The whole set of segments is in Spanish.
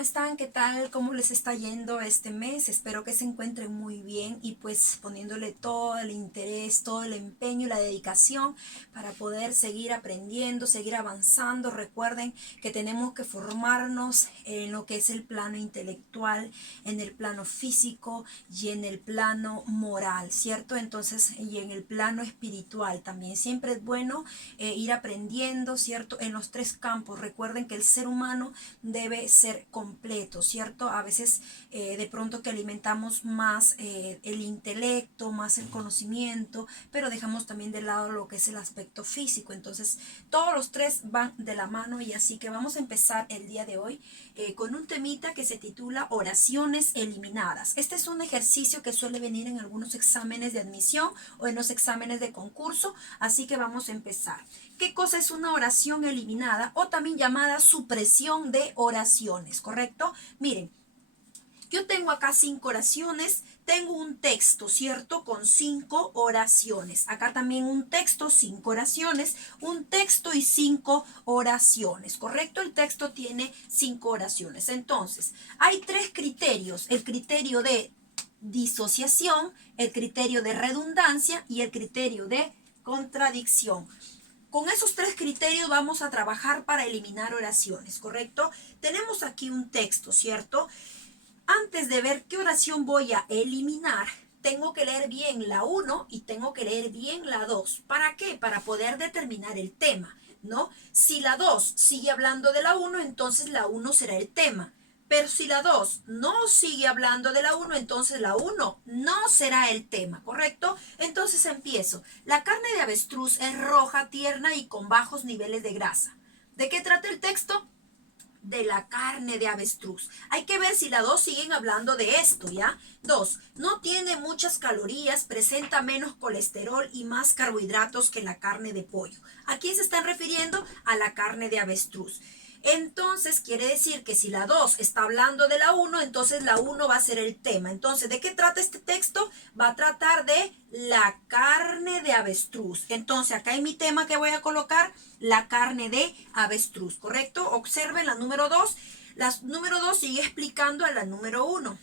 ¿cómo están? ¿Qué tal? ¿Cómo les está yendo este mes? Espero que se encuentren muy bien y pues poniéndole todo el interés, todo el empeño y la dedicación para poder seguir aprendiendo, seguir avanzando. Recuerden que tenemos que formarnos en lo que es el plano intelectual, en el plano físico y en el plano moral, ¿cierto? Entonces, y en el plano espiritual también. Siempre es bueno ir aprendiendo, ¿cierto? En los tres campos. Recuerden que el ser humano debe ser completo, ¿cierto? A veces de pronto que alimentamos más el intelecto, más el conocimiento, pero dejamos también de lado lo que es el aspecto físico. Entonces, todos los tres van de la mano y así que vamos a empezar el día de hoy con un temita que se titula oraciones eliminadas. Este es un ejercicio que suele venir en algunos exámenes de admisión o en los exámenes de concurso, así que vamos a empezar. ¿Qué cosa es una oración eliminada o también llamada supresión de oraciones? ¿Correcto? Miren, yo tengo acá 5 oraciones, tengo un texto, ¿cierto? Con 5 oraciones. Acá también un texto, 5 oraciones, un texto y 5 oraciones, ¿correcto? El texto tiene 5 oraciones. Entonces, hay 3 criterios, el criterio de disociación, el criterio de redundancia y el criterio de contradicción. Con esos 3 criterios vamos a trabajar para eliminar oraciones, ¿correcto? Tenemos aquí un texto, ¿cierto? Antes de ver qué oración voy a eliminar, tengo que leer bien la 1 y tengo que leer bien la 2. ¿Para qué? Para poder determinar el tema, ¿no? Si la 2 sigue hablando de la 1, entonces la 1 será el tema. Pero si la 2 no sigue hablando de la 1, entonces la 1 no será el tema, ¿correcto? Entonces empiezo. La carne de avestruz es roja, tierna y con bajos niveles de grasa. ¿De qué trata el texto? De la carne de avestruz. Hay que ver si la 2 siguen hablando de esto, ¿ya? 2. No tiene muchas calorías, presenta menos colesterol y más carbohidratos que la carne de pollo. ¿A quién se están refiriendo? A la carne de avestruz. Entonces quiere decir que si la 2 está hablando de la 1, entonces la 1 va a ser el tema. Entonces, ¿de qué trata este texto? Va a tratar de la carne de avestruz. Entonces, acá en mi tema que voy a colocar, la carne de avestruz, ¿correcto? Observen la número 2. La número 2 sigue explicando a la número 1.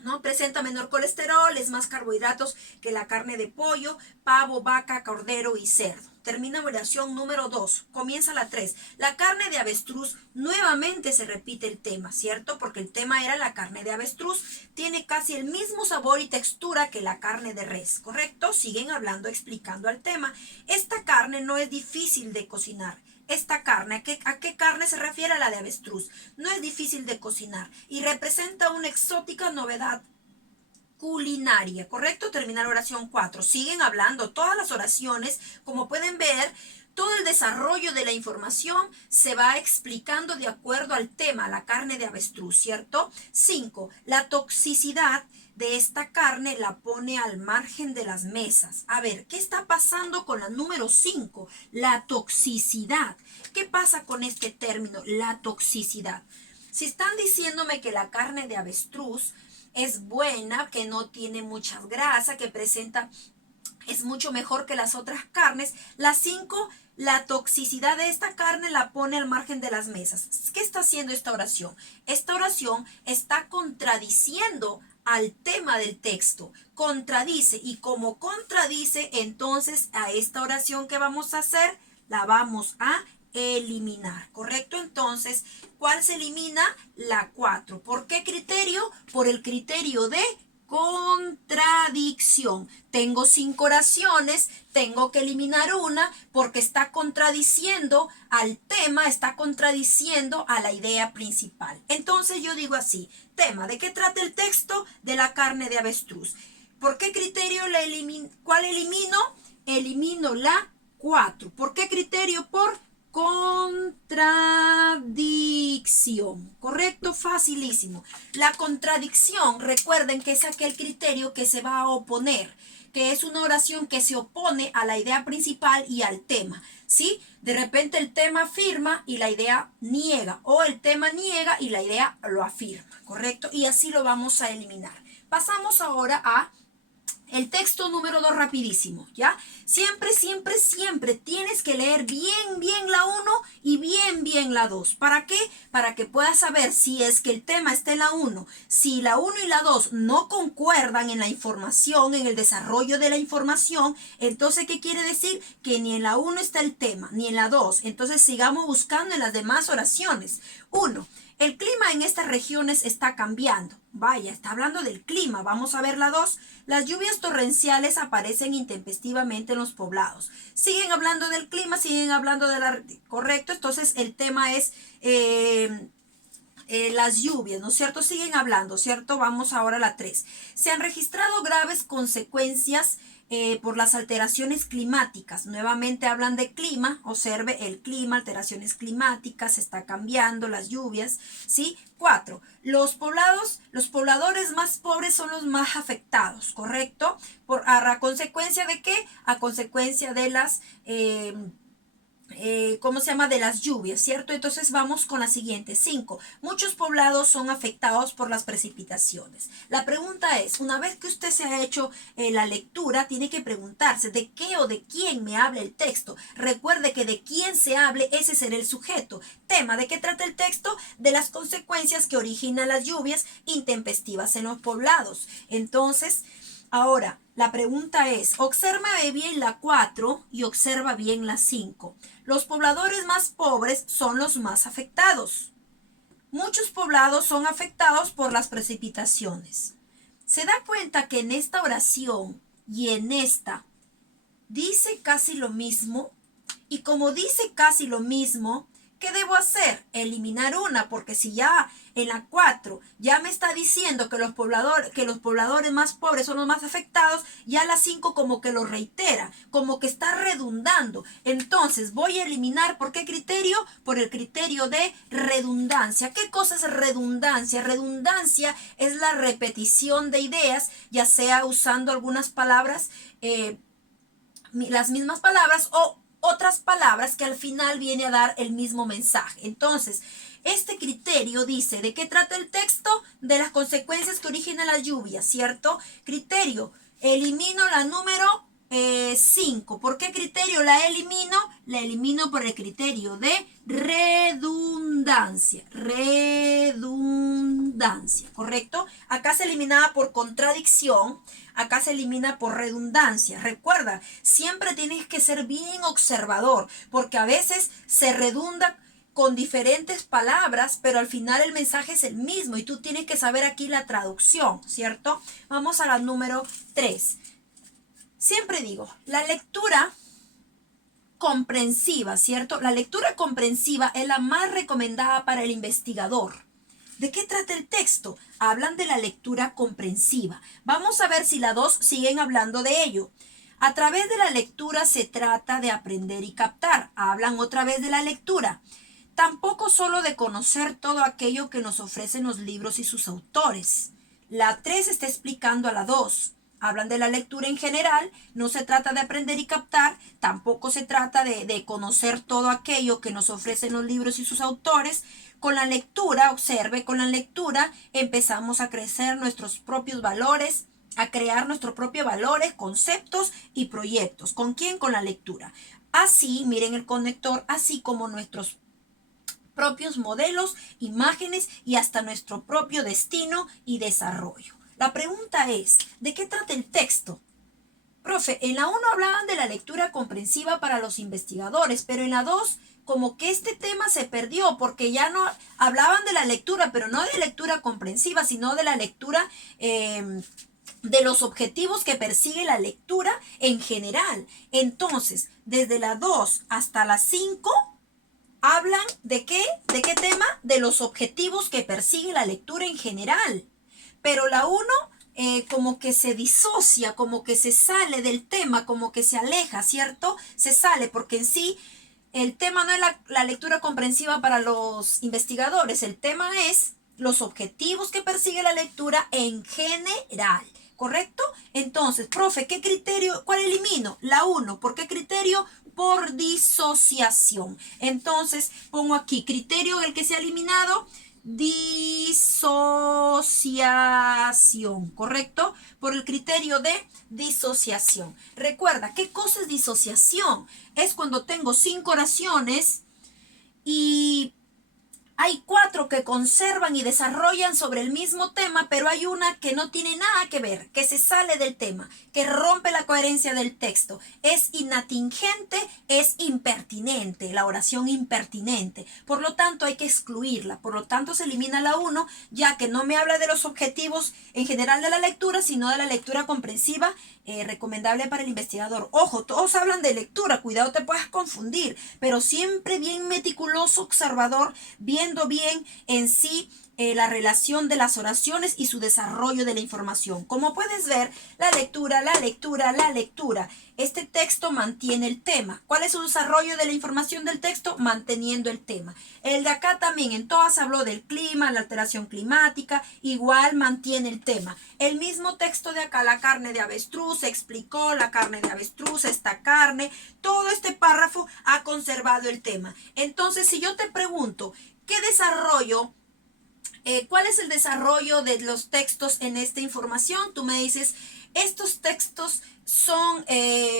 ¿No? Presenta menor colesterol, es más carbohidratos que la carne de pollo, pavo, vaca, cordero y cerdo. Termina oración número 2. Comienza la 3. La carne de avestruz, nuevamente se repite el tema, ¿cierto? Porque el tema era la carne de avestruz. Tiene casi el mismo sabor y textura que la carne de res, ¿correcto? Siguen hablando, explicando al tema. Esta carne no es difícil de cocinar. Esta carne, ¿a qué carne se refiere? A la de avestruz. No es difícil de cocinar y representa una exótica novedad culinaria, ¿correcto? Termina la oración 4. Siguen hablando todas las oraciones, como pueden ver, todo el desarrollo de la información se va explicando de acuerdo al tema, la carne de avestruz, ¿cierto? 5. La toxicidad de esta carne la pone al margen de las mesas. A ver, ¿qué está pasando con la número 5? La toxicidad. ¿Qué pasa con este término, la toxicidad? Si están diciéndome que la carne de avestruz es buena, que no tiene mucha grasa, que presenta, es mucho mejor que las otras carnes, la 5, la toxicidad de esta carne la pone al margen de las mesas. ¿Qué está haciendo esta oración? Esta oración está contradiciendo al tema del texto, contradice, y como contradice, entonces a esta oración que vamos a hacer, la vamos a eliminar, ¿correcto? Entonces, ¿cuál se elimina? La 4. ¿Por qué criterio? Por el criterio de contradicción. Tengo 5 oraciones, tengo que eliminar una porque está contradiciendo al tema, está contradiciendo a la idea principal. Entonces yo digo así, tema, ¿de qué trata el texto? De la carne de avestruz. ¿Por qué criterio la elimino? ¿Cuál elimino? Elimino la 4. ¿Por qué criterio? Por contradicción, ¿correcto? Facilísimo. La contradicción, recuerden que es aquel criterio que se va a oponer, que es una oración que se opone a la idea principal y al tema, ¿sí? De repente el tema afirma y la idea niega, o el tema niega y la idea lo afirma, ¿correcto? Y así lo vamos a eliminar. Pasamos ahora a el texto número 2 rapidísimo, ¿ya? Siempre, siempre, siempre tienes que leer bien, bien la 1 y bien la 2. ¿Para qué? Para que puedas saber si es que el tema está en la 1. Si la 1 y la 2 no concuerdan en la información, en el desarrollo de la información, entonces, ¿qué quiere decir? Que ni en la 1 está el tema, ni en la 2. Entonces, sigamos buscando en las demás oraciones. 1. El clima en estas regiones está cambiando. Vaya, está hablando del clima. Vamos a ver la 2. Las lluvias torrenciales aparecen intempestivamente en los poblados. Siguen hablando del clima, siguen hablando de la... Correcto, entonces el tema es las lluvias, ¿no es cierto? Siguen hablando, ¿cierto? Vamos ahora a la 3. Se han registrado graves consecuencias por las alteraciones climáticas. Nuevamente hablan de clima, observe el clima, alteraciones climáticas, se está cambiando, las lluvias, ¿sí? 4. Los pobladores más pobres son los más afectados, ¿correcto? ¿A consecuencia de qué? A consecuencia de las... ¿cómo se llama? De las lluvias, ¿cierto? Entonces vamos con la siguiente. 5. Muchos poblados son afectados por las precipitaciones. La pregunta es, una vez que usted se ha hecho la lectura, tiene que preguntarse de qué o de quién me habla el texto. Recuerde que de quién se hable, ese será el sujeto. Tema, ¿de qué trata el texto? De las consecuencias que originan las lluvias intempestivas en los poblados. Entonces... Ahora, la pregunta es, observa bien la 4 y observa bien la 5. Los pobladores más pobres son los más afectados. Muchos poblados son afectados por las precipitaciones. ¿Se da cuenta que en esta oración y en esta dice casi lo mismo? Y como dice casi lo mismo, ¿qué debo hacer? Eliminar una, porque si ya en la 4 ya me está diciendo que los pobladores más pobres son los más afectados, ya la 5 como que lo reitera, como que está redundando. Entonces voy a eliminar, ¿por qué criterio? Por el criterio de redundancia. ¿Qué cosa es redundancia? Redundancia es la repetición de ideas, ya sea usando algunas palabras, las mismas palabras o otras palabras que al final viene a dar el mismo mensaje. Entonces, este criterio dice, ¿de qué trata el texto? De las consecuencias que originan la lluvia, ¿cierto? Criterio, elimino la número 5. ¿Por qué criterio la elimino? La elimino por el criterio de redundancia. Redundancia, ¿correcto? Acá se eliminaba por contradicción, acá se elimina por redundancia. Recuerda, siempre tienes que ser bien observador, porque a veces se redunda con diferentes palabras, pero al final el mensaje es el mismo y tú tienes que saber aquí la traducción, ¿cierto? Vamos a la número 3. Siempre digo, la lectura comprensiva, ¿cierto? La lectura comprensiva es la más recomendada para el investigador. ¿De qué trata el texto? Hablan de la lectura comprensiva. Vamos a ver si la 2 siguen hablando de ello. A través de la lectura se trata de aprender y captar. Hablan otra vez de la lectura. Tampoco solo de conocer todo aquello que nos ofrecen los libros y sus autores. La 3 está explicando a la 2. Hablan de la lectura en general, no se trata de aprender y captar, tampoco se trata de conocer todo aquello que nos ofrecen los libros y sus autores. Con la lectura, observe, con la lectura empezamos a crecer nuestros propios valores, a crear nuestros propios valores, conceptos y proyectos. ¿Con quién? Con la lectura. Así, miren el conector, así como nuestros propios modelos, imágenes y hasta nuestro propio destino y desarrollo. La pregunta es, ¿de qué trata el texto? Profe, en la 1 hablaban de la lectura comprensiva para los investigadores, pero en la 2 como que este tema se perdió porque ya no hablaban de la lectura, pero no de lectura comprensiva, sino de la lectura de los objetivos que persigue la lectura en general. Entonces, desde la 2 hasta la 5 hablan ¿de qué? ¿De qué tema? De los objetivos que persigue la lectura en general. Pero la 1 como que se disocia, como que se sale del tema, como que se aleja, ¿cierto? Se sale porque en sí el tema no es la lectura comprensiva para los investigadores, el tema es los objetivos que persigue la lectura en general, ¿correcto? Entonces, profe, ¿qué criterio? ¿Cuál elimino? La 1. ¿Por qué criterio? Por disociación. Entonces, pongo aquí criterio el que se ha eliminado, disociación, ¿correcto? Por el criterio de disociación. Recuerda, ¿qué cosa es disociación? Es cuando tengo 5 oraciones y hay 4 que conservan y desarrollan sobre el mismo tema, pero hay una que no tiene nada que ver, que se sale del tema, que rompe la coherencia del texto. Es inatingente, es impertinente, la oración impertinente. Por lo tanto, hay que excluirla. Por lo tanto, se elimina la 1, ya que no me habla de los objetivos en general de la lectura, sino de la lectura comprensiva, recomendable para el investigador. Ojo, todos hablan de lectura, cuidado te puedas confundir, pero siempre bien meticuloso, observador, viendo bien en sí la relación de las oraciones y su desarrollo de la información. Como puedes ver, la lectura, la lectura, la lectura. Este texto mantiene el tema. ¿Cuál es su desarrollo de la información del texto? Manteniendo el tema. El de acá también, en todas habló del clima, la alteración climática, igual mantiene el tema. El mismo texto de acá, la carne de avestruz, explicó la carne de avestruz, esta carne, todo este párrafo ha conservado el tema. Entonces, si yo te pregunto, ¿qué desarrollo? ¿Cuál es el desarrollo de los textos en esta información? Tú me dices, estos textos son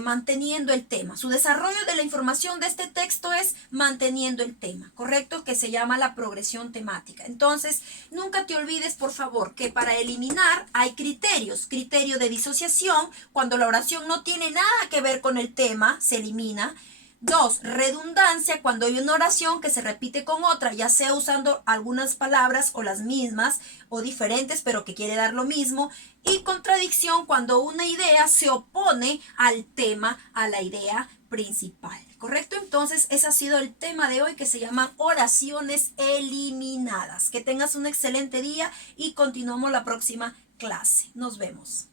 manteniendo el tema. Su desarrollo de la información de este texto es manteniendo el tema, ¿correcto? Que se llama la progresión temática. Entonces, nunca te olvides, por favor, que para eliminar hay criterios. Criterio de disociación, cuando la oración no tiene nada que ver con el tema, se elimina. 2, redundancia, cuando hay una oración que se repite con otra, ya sea usando algunas palabras o las mismas o diferentes, pero que quiere dar lo mismo. Y contradicción, cuando una idea se opone al tema, a la idea principal. ¿Correcto? Entonces, ese ha sido el tema de hoy, que se llama oraciones eliminadas. Que tengas un excelente día y continuamos la próxima clase. Nos vemos.